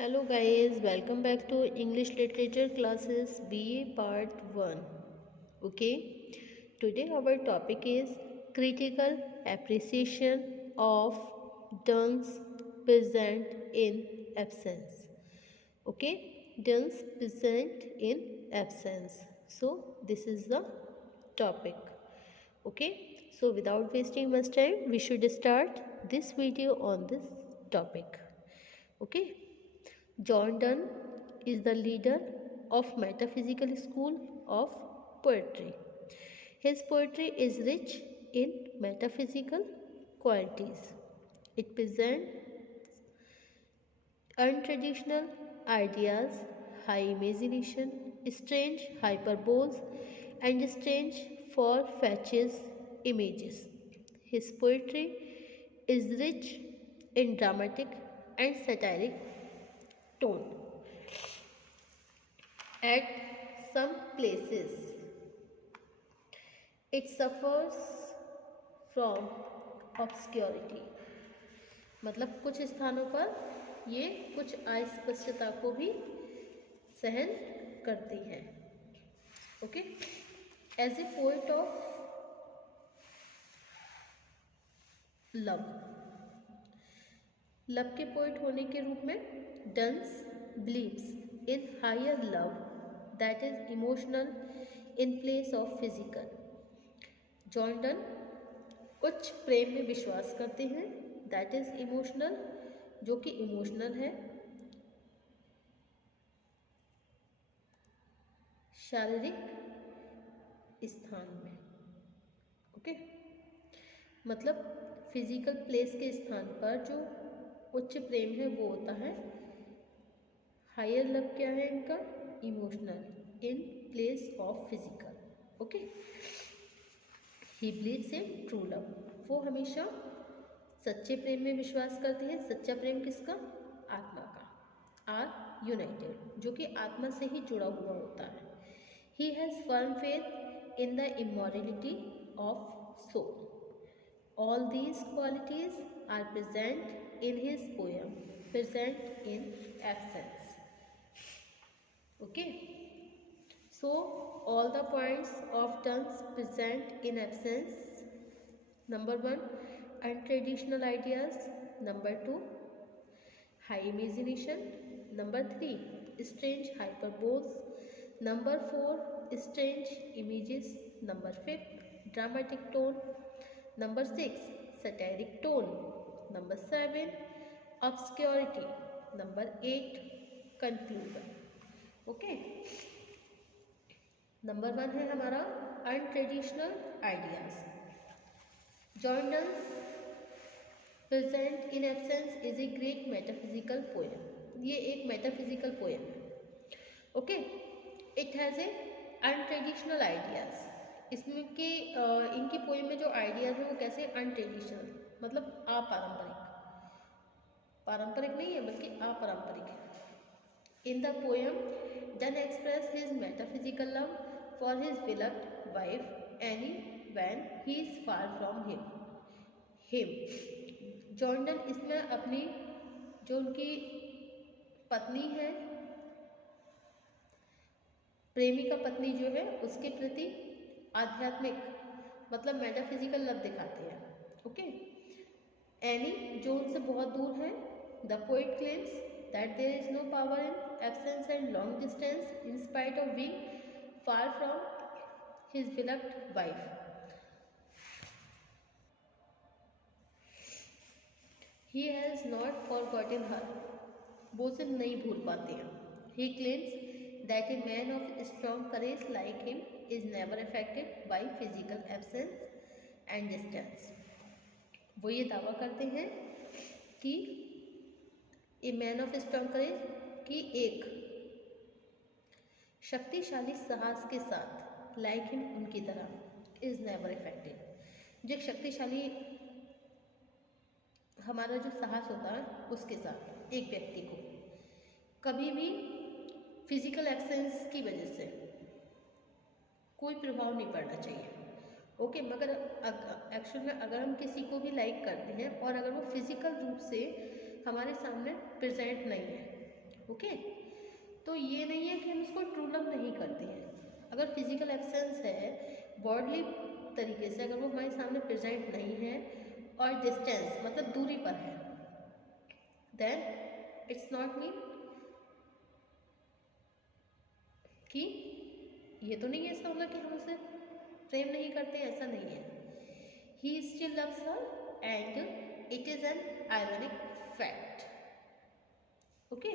Hello guys, welcome back to English Literature classes BA Part 1. Okay, today our topic is critical appreciation of Dunn's present in absence. Okay, Dunn's present in absence. So this is the topic. Okay, so without wasting much time, we should start this video on this topic. Okay. John Donne is the leader of metaphysical school of poetry. His poetry is rich in metaphysical qualities. It presents untraditional ideas, high imagination, strange hyperboles, and strange far-fetched images. His poetry is rich in dramatic and satiric tone. At some places, it suffers from obscurity. मतलब कुछ स्थानों पर ये कुछ अस्पष्टता को भी सहन करती हैं. Okay, as a poet of love, love के पोएट होने के रूप में Donne's believes in higher love that is emotional in place of physical. John Donne उच्च प्रेम में विश्वास करते हैं that is emotional, जो कि इमोशनल है, शारीरिक स्थान में. ओके, मतलब फिजिकल प्लेस के स्थान पर जो उच्च प्रेम है वो होता है हायर लव. क्या है इनका? Emotional in place of physical. Okay, he believes in true love. वो हमेशा सच्चे प्रेम में विश्वास करते हैं. सच्चा प्रेम किसका? आत्मा का. आर यूनाइटेड, जो कि आत्मा से ही जुड़ा हुआ होता है. He has firm faith in the immorality of soul. All these qualities are present in his poem present in absence. Okay, so all the points of Dunn's present in absence. Number 1, untraditional ideas. Number 2, high imagination. Number 3, strange hyperboles. Number 4, strange images. Number 5, dramatic tone. Number 6, satiric tone. Number 7, obscurity. Number 8, conclusion. Okay, number 1 है हमारा untraditional ideas. John Donne's present in absence is a great metaphysical poem. ये एक metaphysical poem है. Okay, it has a untraditional ideas. इसमें के इनकी poem में जो आइडियाज हैं वो कैसे अनट्रेडिशनल, मतलब अपारंपरिक. पारंपरिक नहीं है बल्कि अपारंपरिक है. In the poem, Donne expresses his metaphysical love for his beloved wife Annie when he is far from him. John Donne इसमें अपनी जो उनकी पत्नी है, प्रेमिका पत्नी जो है, उसके प्रति आध्यात्मिक मतलब मेटाफिजिकल लव दिखाते हैं. ओके, एनी जो उनसे बहुत दूर है. The poet claims that there is no power in absence and long distance in spite of being far from his beloved wife. He has not forgotten her. वो उसे नहीं भूल पाते हैं. He claims that a man of strong courage like him is never affected by physical absence and distance. वो ये दावा करते हैं कि ए मैन ऑफ स्ट्रॉन्ग करेज, कि एक शक्तिशाली साहस के साथ लाइक हिम उनकी तरह इज नेवर इफेक्टेड. जो एक शक्तिशाली हमारा जो साहस होता है उसके साथ एक व्यक्ति को कभी भी फिजिकल एब्सेंस की वजह से कोई प्रभाव नहीं पड़ना चाहिए. ओके, मगर एक्चुअल में अगर हम किसी को भी लाइक करते हैं और अगर वो फिजिकल रूप से हमारे सामने प्रेजेंट नहीं है, ओके, तो ये नहीं है कि हम उसको ट्रू लव नहीं करते हैं। अगर फिजिकल एब्सेंस है, बॉडली तरीके से अगर वो हमारे सामने प्रेजेंट नहीं है और डिस्टेंस मतलब दूरी पर है, देन इट्स नॉट मीन कि ये तो नहीं है इसका मतलब कि हम उसे प्रेम नहीं करते, ऐसा नहीं है। He still loves her and it is an ironic fact. Okay,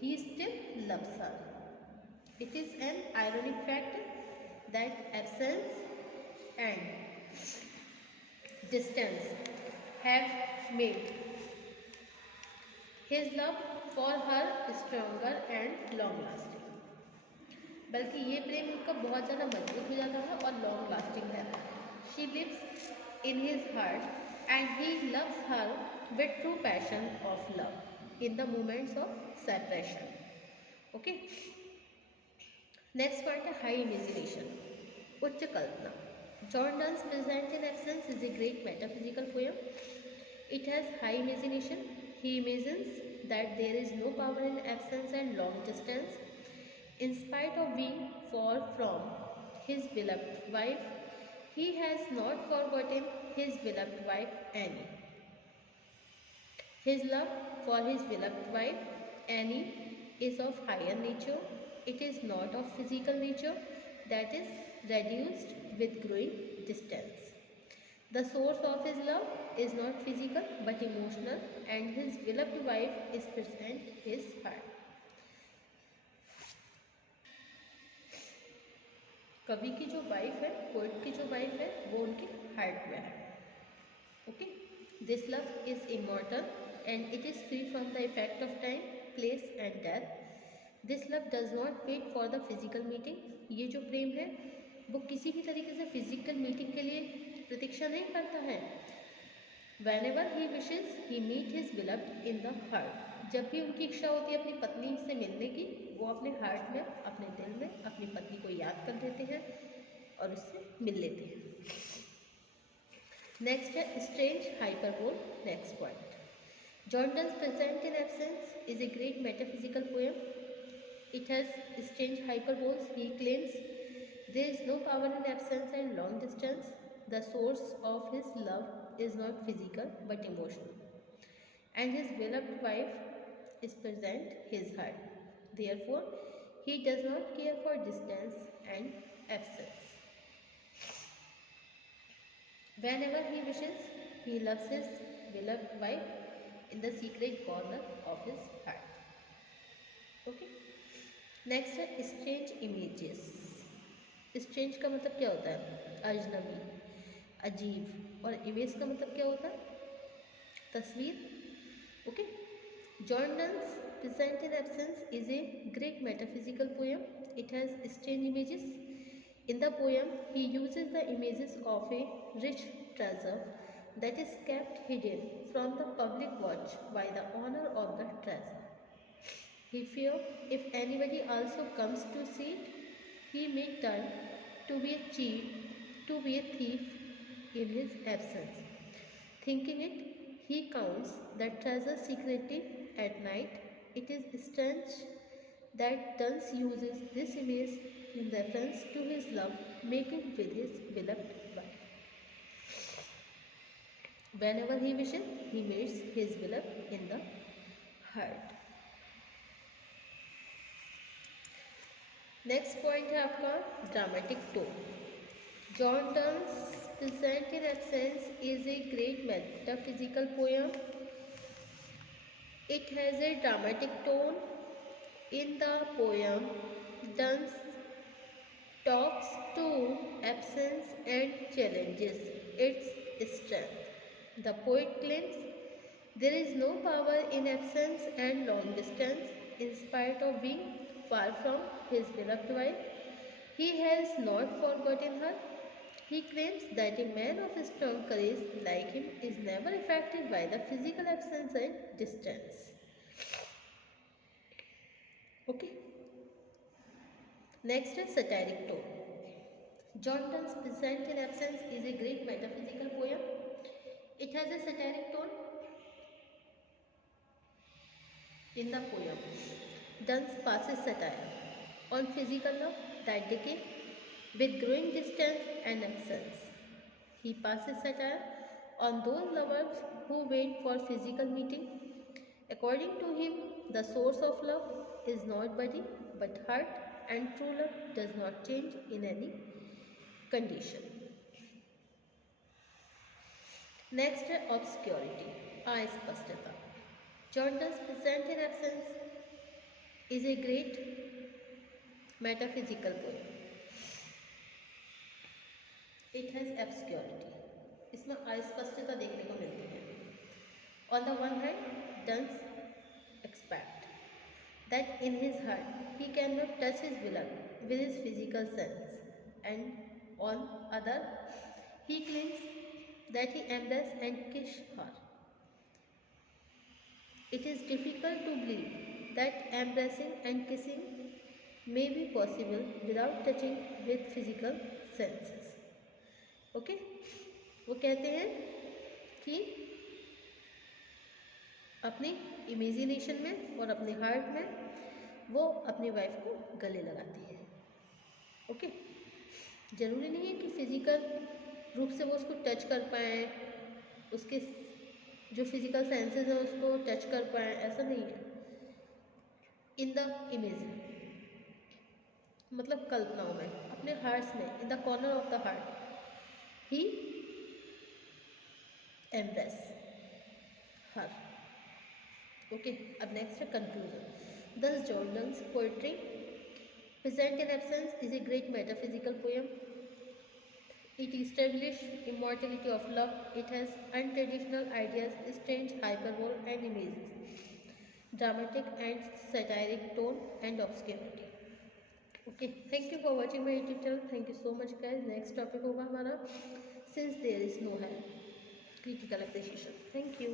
he still loves her. It is an ironic fact that absence and distance have made his love for her stronger and long lasting. बल्कि ये प्रेम उनका बहुत ज़्यादा मजबूत हो जाता है और लॉन्ग लास्टिंग रहता है। She lives in his heart and he loves her with true passion of love in the moments of separation. Okay. Next point है high imagination, उच्च कल्पना. John Donne's Present in Absence is a great metaphysical poem. It has high imagination. He imagines that there is no power in absence and long distance. In spite of being far from his beloved wife, he has not forgotten his beloved wife Annie. His love for his beloved wife Annie is of higher nature. It is not of physical nature, that is reduced with growing distance. The source of his love is not physical but emotional, and his beloved wife is present in his heart. कवि की जो wife है, poet की जो wife है, वो उनके heart में है. Okay, this love is immortal and it is free from the effect of time, place and death. This love does not wait for the physical meeting. ये जो प्रेम है वो किसी भी तरीके से फिजिकल मीटिंग के लिए प्रतीक्षा नहीं करता है. Whenever he wishes, he meet his beloved in the heart. जब भी उनकी इच्छा होती है अपनी पत्नी से मिलने की, वो अपने हार्ट में, अपने दिल में अपनी पत्नी को याद कर लेते हैं और उससे मिल लेते हैं. नेक्स्ट है strange hyperbole. Next point, John Donne's Present in Absence is a great metaphysical poem. It has strange hyperboles. He claims there is no power in absence and long distance. The source of his love is not physical but emotional, and his beloved wife is present his heart. Therefore, he does not care for distance and absence. Whenever he wishes, he loves his beloved wife in the secret corner of his heart. Okay. Next है strange images. Strange का मतलब क्या होता है? अजनबी, अजीब. और image का मतलब क्या होता है? तस्वीर. Okay. John Donne's present in absence is a great metaphysical poem. It has strange images. In the poem he uses the images of a rich treasure that is kept hidden from the public watch by the owner of the treasure. He fears if anybody also comes to see it, he may turn to be a cheat, to be a thief in his absence. Thinking it, he counts the treasure secretly at night. It is strange that Duns uses this image in reference to his love making with his beloved wife. Whenever he wishes, he meets his beloved in the heart. Next point है आपका dramatic tone. John Donne's present in absence is a great metaphysical poem. It has a dramatic tone. In the poem, Donne's talks to absence and challenges its strength. The poet claims there is no power in absence and long distance. In spite of being far from his beloved wife, he has not forgotten her. He claims that a man of strong courage like him is never affected by the physical absence and distance. Okay. Next is satiric tone. John Donne's Present in Absence is a great metaphysical poem. It has a satiric tone in the poem. Duns passes satire on physical love that decay with growing distance and absence. He passes satire on those lovers who wait for physical meeting. According to him, the source of love is not body but heart, and true love does not change in any condition. Next है obscurity, अस्पष्टता. Jordan's present in absence is a great metaphysical poem. It has obscurity. इसमें अस्पष्टता देखने को मिलती है. On the one hand, Duns expect that in his heart he cannot touch his beloved with his physical sense, and on other, he claims that he embraces and kisses her. It is difficult to believe that embracing and kissing may be possible without touching with physical senses. Okay वो कहते हैं कि अपनी imagination में और अपने heart में वो अपनी वाइफ को गले लगाती है. ओके ज़रूरी नहीं है कि फिजिकल रूप से वो उसको टच कर पाए, उसके जो फिजिकल सेंसेस है उसको टच कर पाए, ऐसा नहीं है. इन द इमेज मतलब कल्पनाओं में, अपने हार्ट्स में, in the corner of the heart he embrace her. Okay अब नेक्स्ट है कंक्लूजन. दस Jordans poetry present in absence is a great metaphysical poem. It establishes immortality of love. It has untraditional ideas, strange hyperbole and images, dramatic and satiric tone and obscurity. Okay, thank you for watching my YouTube channel. Thank you so much guys. Next topic होगा हमारा since there is no help, critical appreciation. Thank you.